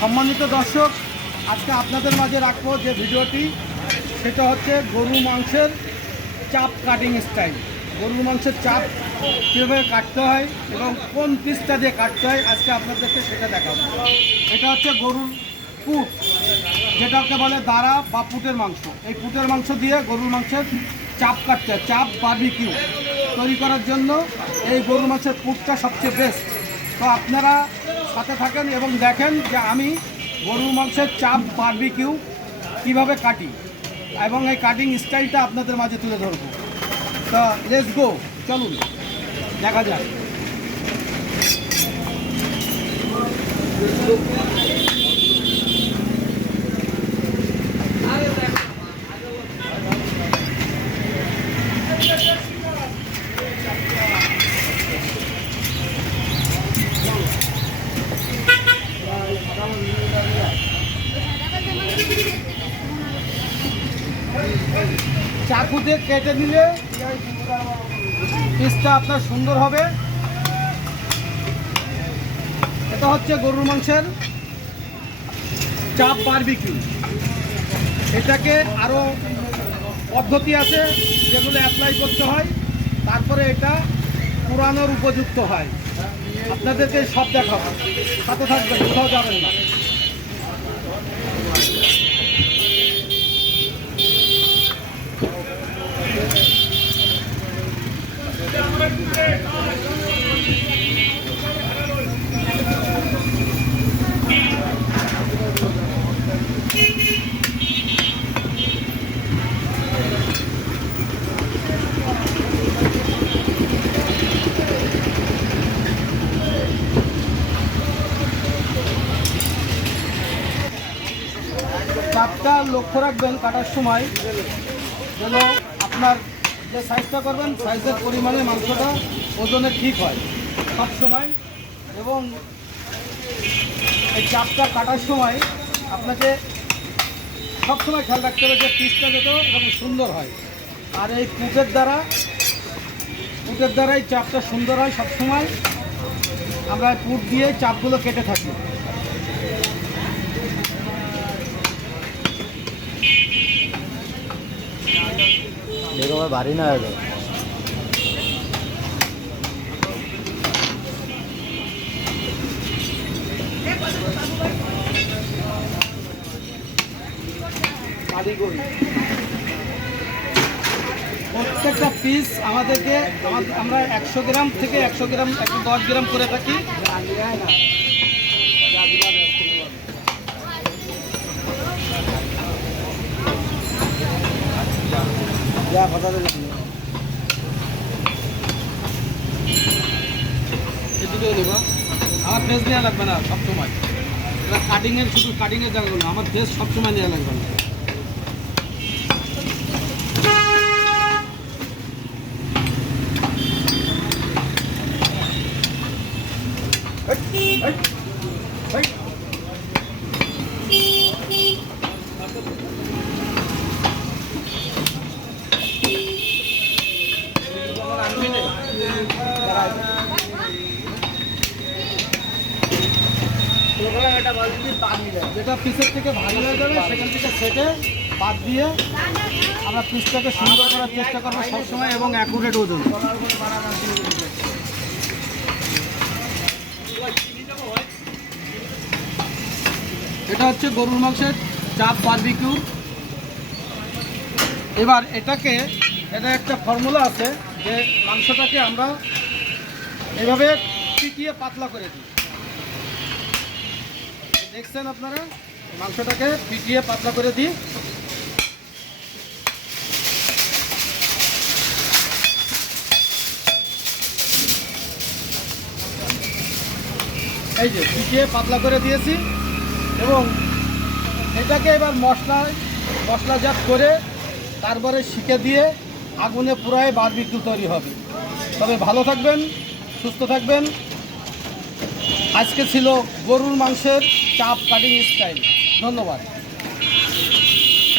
সম্মানিত দর্শক, আজকে আপনাদের মাঝে রাখব যে ভিডিওটি, সেটা হচ্ছে গরু মাংসের চাপ কাটিং স্টাইল গরুর মাংসের চাপ কীভাবে কাটতে হয় এবং কোন পিসটা দিয়ে কাটতে হয়, আজকে আপনাদেরকে সেটা দেখাবো। এটা হচ্ছে গরুর পুট, যেটাকে বলে দাঁড়া বা পুটের মাংস। এই পুটের মাংস দিয়ে গরুর মাংসের চাপ কাটতে হয়, চাপ বার্বিকিউ তৈরি করার জন্য এই গরুর মাংসের পুটটা সবচেয়ে বেস্ট তো আপনারা সাথে থাকেন এবং দেখেন যে আমি গরুর মাংসের চাপ বার্বিকিউ কীভাবে কাটি এবং এই কাটিং স্টাইলটা আপনাদের মাঝে তুলে ধরব। তো লেটস গো চলুন, দেখা যাক। চাকু দিয়ে কেটে নিলে পিসটা আপনার সুন্দর হবে। এটা হচ্ছে গরুর মাংসের চাপ বারবিকিউ। এটাকে আরও পদ্ধতি আছে যেগুলো অ্যাপ্লাই করতে হয়। তারপরে এটা পুরানোর উপযুক্ত হয়। আপনাদেরকে সব দেখাবো। সাথে থাকবেন, কোথাও যাবেন না। চাপটা লক্ষ্য রাখবেন কাটার সময় যেন আপনার যে সাইজটা করবেন, সাইজের পরিমাণে মাংসটা ওজনে ঠিক হয় সব সময়। এবং এই চাপটা কাটার সময় আপনাকে সবসময় খেয়াল রাখতে হবে যে পিসটা যাতে এরকম সুন্দর হয়। আর এই পুটের দ্বারা পুটের দ্বারাই চাপটা সুন্দর হয় সবসময় আমরা পুট দিয়ে চাপগুলো কেটে থাকি। তোমার বাড়ি না হয়ে প্রত্যেকটা পিস আমাদেরকে আমরা একশো গ্রাম থেকে একশো গ্রাম, একশো দশ গ্রাম করে থাকি। যা কথা দিলাম এদিকেও দেবো আমার ফেস নেওয়া লাগবে না সবসময়। এটা কাটিংয়ের শুধু কাটিংয়ের জায়গাগুলো আমার ফেস সবসময় নেওয়া লাগবে না। যেটা পিসের থেকে ভালো হয়ে যাবে, সেখান থেকে বাদ দিয়ে আমরা সবসময় এবং ওজন। এটা হচ্ছে গরুর মাংসের চাপ বারবিকিউ এবার এটাকে, এটা একটা ফর্মুলা আছে যে মাংসটাকে আমরা এভাবে পিটিয়ে পাতলা করে দিই। দেখছেন আপনারা? মাংসটাকে পিটিয়ে পাতলা করে দিই। এই যে পিটিয়ে পাতলা করে দিয়েছি এবং এটাকে এবার মশলায় মশলাজাত করে তারপরে শিখে দিয়ে আগুনে পুরায় বারবিকিউ তৈরি হবে। তবে ভালো থাকবেন, সুস্থ থাকবেন। আজকে ছিল গরুর মাংসের চাপ কাটিং স্টাইল ধন্যবাদ।